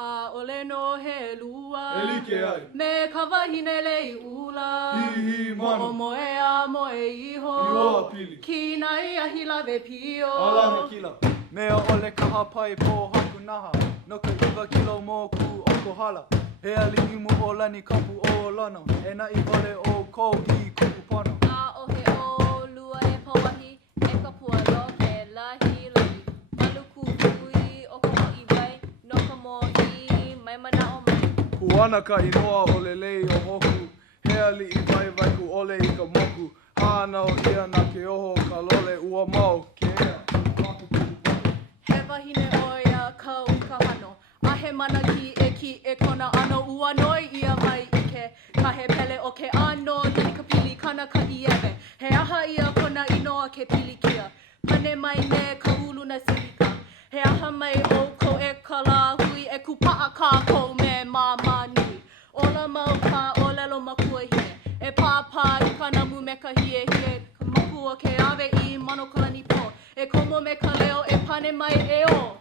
A ole no he lua Elike ai Me kawahine lei ula Hi manu Moe a moe iho Iho a pili Kina ia hila ve pio Alana kila Mea ole kaha pai po haku naha No ka iwa kilo mō ku o ko hala He ali imu o lani kapu o lano E na I ole o kou I kupu pono A o he o lua e pawahi E ka pua lo he lahi lohi Maluku hui o ka mo'i wai No ka mo'i mai mana o mai Kuana ka inoa o lelei o moku He ali I vai ku ole I ka moku Hana o ia na ke oho ka lole ua mau Ke ea He wahine oia kau ka hano A he mana ki e kona ano ua noi ia mai I ke Ka he pele o ke ano Nani ka pili kana ka I ewe He aha ia kona inoa ke pili kia Pane mai ne ka ulu na silika He aha mai o ko e kala hui E kupaa ka kou me mama nui Ola mau ka o lelo makua hine E pāpā I ka namu me ka hie Ka makua ke awe I mano kalani po E komo me ka leo e pane mai e o